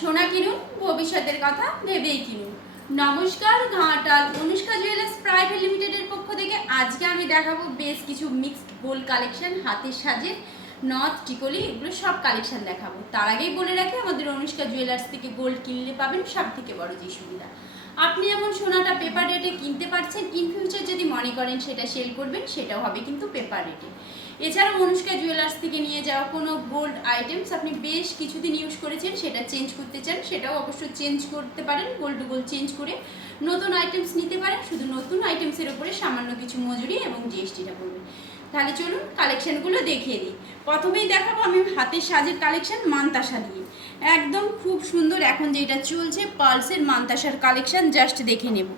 সোনা কিনুন, ভবিষ্যতের কথা ভেবেই কিনুন। নমস্কার, ঘাটাল অনুষ্কা জুয়েলার্স প্রাইভেট লিমিটেডের পক্ষ থেকে আজকে আমি দেখাবো বেশ কিছু মিক্সড গোল্ড কালেকশন, হাতের সাজের নথ, টিকলি, এগুলো সব কালেকশন দেখাবো। তার আগেই বলে রাখি, আমাদের অনুষ্কা জুয়েলার্স থেকে গোল্ড কিনলে পাবেন সব থেকে বড় যে সুবিধা, আপনি যেমন সোনাটা পেপার রেটে কিনতে পারছেন, ইন ফিউচার যদি মনে করেন সেটা সেল করবেন, সেটাও হবে কিন্তু পেপার রেটে। এছাড়াও অনুষ্কা জুয়েলার্স থেকে নিয়ে যাওয়া কোনো গোল্ড আইটেমস আপনি বেশ কিছুদিন ইউজ করেছেন, সেটা চেঞ্জ করতে চান, সেটাও অবশ্যই চেঞ্জ করতে পারেন। গোল্ড টু গোল্ড চেঞ্জ করে নতুন আইটেমস নিতে পারেন। শুধু নতুন আইটেমসের উপরে সামান্য কিছু মজুরি এবং জিএসটিটা পড়বে। তাহলে চলুন কালেকশনগুলো দেখিয়ে দিই। প্রথমেই দেখাবো আমি হাতের সাজের কালেকশন মানতাসা দিয়ে, একদম খুব সুন্দর। এখন যেটা চলছে পালসের মানতাসার কালেকশন, জাস্ট দেখে নেব।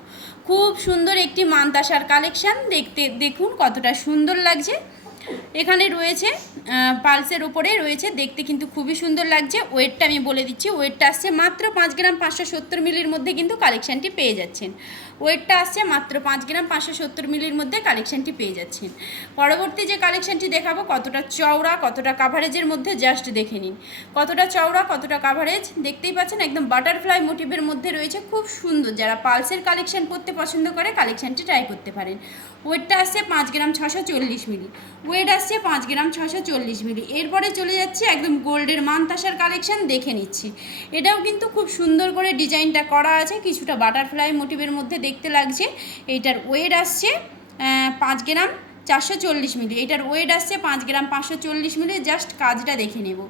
খুব সুন্দর একটি মানতাসার কালেকশন, দেখুন কতটা সুন্দর লাগছে। এখানে রয়েছে পালসের ওপরে রয়েছে, দেখতে কিন্তু খুবই সুন্দর লাগছে। ওয়েটটা আমি বলে দিচ্ছি, ওয়েটটা আসছে মাত্র 5 গ্রাম 570 মিলির মধ্যে কিন্তু কালেকশানটি পেয়ে যাচ্ছেন। ওয়েটটা আসছে মাত্র 5 গ্রাম 570 মিলির মধ্যে কালেকশানটি পেয়ে যাচ্ছেন। পরবর্তী যে কালেকশানটি দেখাবো, কতটা চওড়া কতটা কাভারেজের মধ্যে জাস্ট দেখে নিন। কতটা চওড়া কতটা কাভারেজ দেখতেই পাচ্ছেন, একদম বাটারফ্লাই মোটিভের মধ্যে রয়েছে, খুব সুন্দর। যারা পালসের কালেকশান পরতে পছন্দ করে কালেকশানটি ট্রাই করতে পারেন। ওয়েটটা আসছে 5 গ্রাম 640 মিলি, ওয়েট আসছে 5 গ্রাম 640 মিলি। এরপরে চলে যাচ্ছে একদম গোল্ডের মানতাসার কালেকশন, দেখে নিচ্ছি। এটাও কিন্তু খুব সুন্দর করে ডিজাইনটা করা আছে, কিছুটা বাটারফ্লাই মোটিভের মধ্যে দেখতে লাগছে। এইটার ওয়েট আসছে 5 গ্রাম 440 মিলি, এটার ওয়েট আসছে 5 গ্রাম 540 মিলি। জাস্ট কাজটা দেখে নেব।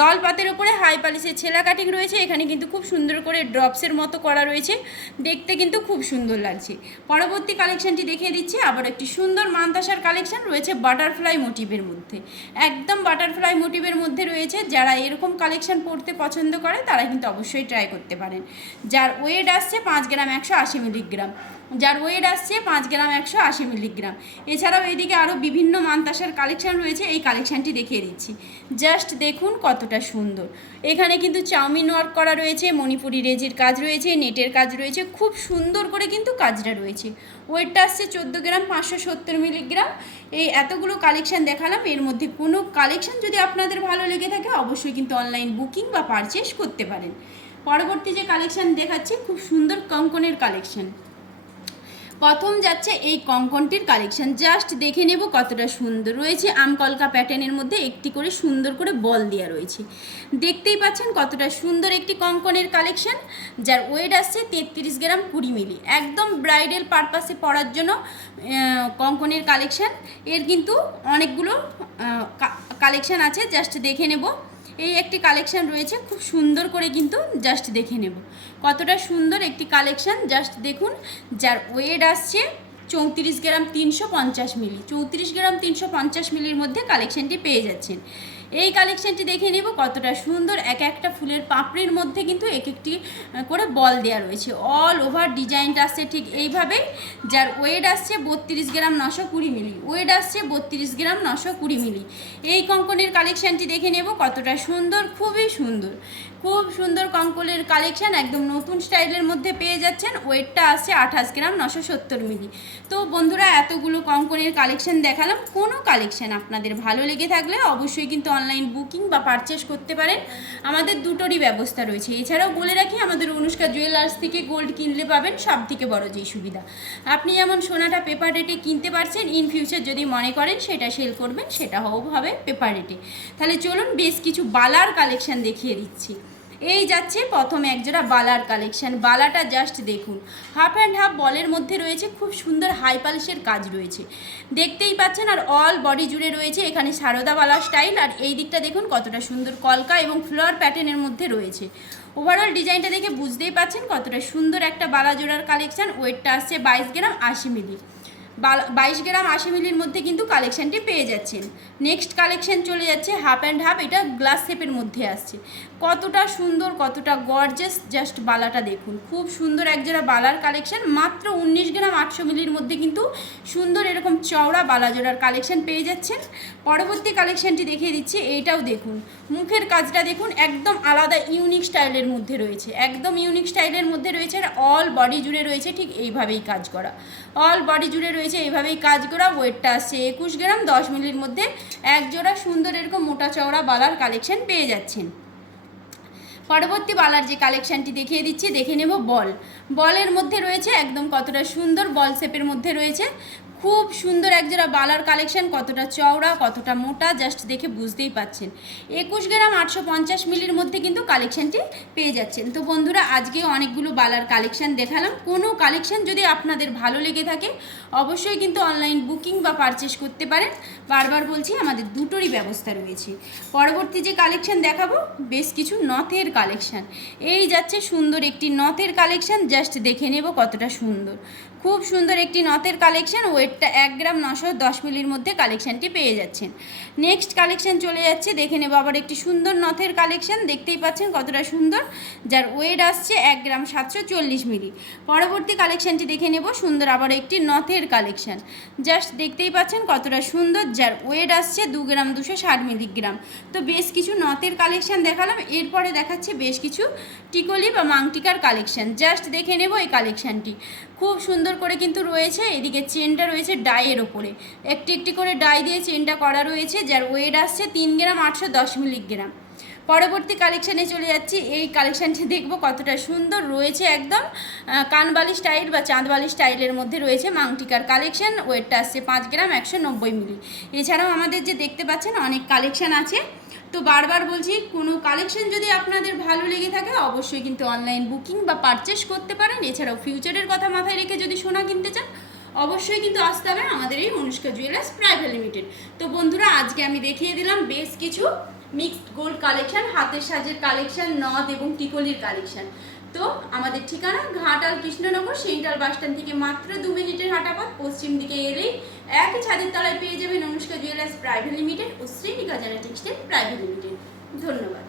দল পাতের ওপরে হাই পালিশের ছেলা কাটিং রয়েছে, এখানে কিন্তু খুব সুন্দর করে ড্রপসের মতো করা রয়েছে, দেখতে কিন্তু খুব সুন্দর লাগছে। পরবর্তী কালেকশনটি দেখিয়ে দিচ্ছি, আবার একটি সুন্দর মানতাসার কালেকশন রয়েছে বাটারফ্লাই মোটিভের মধ্যে, একদম বাটারফ্লাই মোটিভের মধ্যে রয়েছে। যারা এরকম কালেকশন পরতে পছন্দ করে তারা কিন্তু অবশ্যই ট্রাই করতে পারেন। যার ওয়েট আসছে 5 গ্রাম 180 মিলিগ্রাম, যার ওয়েট আসছে 5 গ্রাম 180 মিলিগ্রাম। এছাড়াও এইদিকে আরও বিভিন্ন মানতাসার কালেকশান রয়েছে, এই কালেকশানটি দেখিয়ে দিচ্ছি। জাস্ট দেখুন কতটা সুন্দর। এখানে কিন্তু চাউমিন ওয়ার্ক করা রয়েছে, মণিপুরি রেজির কাজ রয়েছে, নেটের কাজ রয়েছে, খুব সুন্দর করে কিন্তু কাজটা রয়েছে। ওয়েটটা আসছে 14 গ্রাম 570 মিলিগ্রাম। এই এতগুলো কালেকশান দেখালাম, এর মধ্যে কোনো কালেকশান যদি আপনাদের ভালো লেগে থাকে অবশ্যই কিন্তু অনলাইন বুকিং বা পারচেস করতে পারেন। পরবর্তী যে কালেকশান দেখাচ্ছি, খুব সুন্দর কঙ্কনের কালেকশান। প্রথম যাচ্ছে এই কঙ্কনটির কালেকশন, জাস্ট দেখে নেব কতটা সুন্দর রয়েছে। আমকলকা প্যাটার্নের মধ্যে একটি করে সুন্দর করে বল দেওয়া রয়েছে, দেখতেই পাচ্ছেন কতটা সুন্দর একটি কঙ্কনের কালেকশন। যার ওয়েট আসছে 33 গ্রাম 20 মিলি, একদম ব্রাইডাল পারপাসে পরার জন্য কঙ্কনের কালেকশন। এর কিন্তু অনেকগুলো কালেকশন আছে, জাস্ট দেখে নেব। এই একটি কালেকশন রয়েছে খুব সুন্দর করে, কিন্তু জাস্ট দেখে নেব কতটা সুন্দর একটি কালেকশন, জাস্ট দেখুন। যার ওয়েট আসছে 34 গ্রাম 350 মিলি, 34 গ্রাম 350 মিলির মধ্যে কালেকশনটি পেয়ে যাচ্ছেন। এই কালেকশনটি দেখে নেব কতটা সুন্দর। এক একটা ফুলের পাপড়ির মধ্যে কিন্তু এক একটি করে বল দেওয়া রয়েছে, অল ওভার ডিজাইনটা আসছে ঠিক এইভাবেই। যার ওয়েট আসছে 32 গ্রাম 920 মিলি, ওয়েট আসছে 32 গ্রাম 920 মিলি। এই কঙ্কনের কালেকশনটি দেখে নেব কতটা সুন্দর, খুবই সুন্দর, খুব সুন্দর কঙ্কনের কালেকশন, একদম নতুন স্টাইলের মধ্যে পেয়ে যাচ্ছেন। ওয়েটটা আসছে 28 গ্রাম 970 মিলি। তো বন্ধুরা, এতগুলো কঙ্কনের কালেকশন দেখালাম, কোনো কালেকশন আপনাদের ভালো লেগে থাকলে অবশ্যই কিন্তু অনলাইন বুকিং বা পারচেস করতে পারেন। আমাদের দুটোরই ব্যবস্থা রয়েছে। এছাড়াও বলে রাখি, আমাদের অনুষ্কা জুয়েলার্স থেকে গোল্ড কিনলে পাবেন সব থেকে বড় যেই সুবিধা, আপনি যেমন সোনাটা পেপার রেটে কিনতে পারছেন, ইন ফিউচার যদি মনে করেন সেটা সেল করবেন, সেটা হবে পেপার রেটে। তাহলে চলুন বেশ কিছু বালার কালেকশন দেখিয়ে দিচ্ছি। এই যাচ্ছে প্রথমে একজোড়া বালার কালেকশন। বালাটা জাস্ট দেখুন, হাফ অ্যান্ড হাফ বলের মধ্যে রয়েছে, খুব সুন্দর হাই পালিশের কাজ রয়েছে, দেখতেই পাচ্ছেন। আর অল বডি জুড়ে রয়েছে এখানে সারদা বালা স্টাইল। আর এই দিকটা দেখুন কতটা সুন্দর কলকা এবং ফ্লাওয়ার প্যাটার্নের মধ্যে রয়েছে। ওভারঅল ডিজাইনটা দেখে বুঝতেই পাচ্ছেন কতটা সুন্দর একটা বালা জোড়ার কালেকশন। ওয়েটটা আসছে 22 গ্রাম 80 মিলি, 22 গ্রাম 80 মিলির মধ্যে কিন্তু কালেকশানটি পেয়ে যাচ্ছেন। নেক্সট কালেকশান চলে যাচ্ছে হাফ অ্যান্ড হাফ, এটা গ্লাস শেপের মধ্যে আসছে, কতটা সুন্দর কতটা গর্জাস। জাস্ট বালাটা দেখুন, খুব সুন্দর একজোড়া বালার কালেকশান। মাত্র 19 গ্রাম 800 মিলির মধ্যে কিন্তু সুন্দর এরকম চওড়া বালা জোড়ার কালেকশান পেয়ে যাচ্ছেন। পরবর্তী কালেকশানটি দেখিয়ে দিচ্ছি, এইটাও দেখুন, মুখের কাজটা দেখুন, একদম আলাদা ইউনিক স্টাইলের মধ্যে রয়েছে, একদম ইউনিক স্টাইলের মধ্যে রয়েছে। আর অল বডি জুড়ে রয়েছে ঠিক এইভাবেই কাজ করা, অল বডি জুড়ে রয়েছে এইভাবেই কাজ করা। ওয়েটটা আসছে 21 গ্রাম 10 মিলির মধ্যে। এক জোড়া সুন্দর এরকম মোটা চওড়া বালার কালেকশন পেয়ে যাচ্ছেন। পরবর্তী বালার যে কালেকশানটি দেখিয়ে দিচ্ছি, দেখে নেব বলের মধ্যে রয়েছে একদম কতটা সুন্দর বল শেপের মধ্যে রয়েছে। খুব সুন্দর একজোড়া বালার কালেকশন, কতটা চওড়া কতটা মোটা জাস্ট দেখে বুঝতেই পাচ্ছেন। 21 গ্রাম 850 মিলির মধ্যে কিন্তু কালেকশানটি পেয়ে যাচ্ছেন। তো বন্ধুরা, আজকে অনেকগুলো বালার কালেকশান দেখালাম। কোনো কালেকশান যদি আপনাদের ভালো লেগে থাকে অবশ্যই কিন্তু অনলাইন বুকিং বা পারচেস করতে পারেন। বারবার বলছি, আমাদের দুটোরই ব্যবস্থা রয়েছে। পরবর্তী যে কালেকশান দেখাবো, বেশ কিছু নথের কালেকশান। এই যাচ্ছে সুন্দর একটি নথের কালেকশান, জাস্ট দেখে নেব কতটা সুন্দর। খুব সুন্দর একটি নথের কালেকশান, ওয়েটটা 1 গ্রাম 910 মিলির মধ্যে কালেকশানটি পেয়ে যাচ্ছেন। নেক্সট কালেকশান চলে যাচ্ছে, দেখে নেব আবার একটি সুন্দর নথের কালেকশান। দেখতেই পাচ্ছেন কতটা সুন্দর, যার ওয়েট আসছে 1 গ্রাম 740 মিলি। পরবর্তী কালেকশানটি দেখে নেব, সুন্দর আবার একটি নথের কালেকশান, জাস্ট দেখতেই পাচ্ছেন কতটা সুন্দর, যার ওয়েট আসছে 2 গ্রাম 260 মিলিগ্রাম। তো বেশ কিছু নথের কালেকশান দেখালাম, এরপরে দেখাচ্ছে বেশ কিছু টিকলি বা মাংটিকার কালেকশান। জাস্ট দেখে নেব এই কালেকশানটি, খুব সুন্দর করে কিন্তু রয়েছে। এদিকে চেনটা রয়েছে ডাইয়ের ওপরে, একটি একটি করে ডাই দিয়ে চেনটা করা রয়েছে, যার ওয়েট আসছে 3 গ্রাম 810 মিলিগ্রাম। পরবর্তী কালেকশানে চলে যাচ্ছি, এই কালেকশানটি দেখব কতটা সুন্দর রয়েছে। একদম কানবালি স্টাইল বা চাঁদবালি স্টাইলের মধ্যে রয়েছে মাংটিকার কালেকশান, ওয়েটটা আসছে 5 গ্রাম 190 মিলি। এছাড়াও আমাদের যে দেখতে পাচ্ছেন অনেক কালেকশান আছে। তো বারবার বলছি, কোনো কালেকশন যদি আপনাদের ভালো লেগে থাকে অবশ্যই কিন্তু অনলাইন বুকিং বা পারচেস করতে পারেন। এছাড়াও ফিউচারের কথা মাথায় রেখে যদি সোনা কিনতে চান অবশ্যই কিন্তু আসতে হবে আমাদের এই অনুষ্কা জুয়েলার্স প্রাইভেট লিমিটেড। তো বন্ধুরা, আজকে আমি দেখিয়ে দিলাম বেশ কিছু মিক্সড গোল্ড কালেকশন, হাতের সাজের কালেকশন, নথ এবং টিকলির কালেকশন। তো আমাদের ঠিকানা Ghatal Krishnanagar central bus stand থেকে মাত্র 2 মিনিটের হাঁটা পথ। পশ্চিম দিকে এলেই একই ছাদের তলায় পেয়ে যাবেন অনুষ্কা জুয়েলার্স প্রাইভেট লিমিটেড ও শ্রীনিকা জানা টেক্সটাইল প্রাইভেট লিমিটেড। ধন্যবাদ।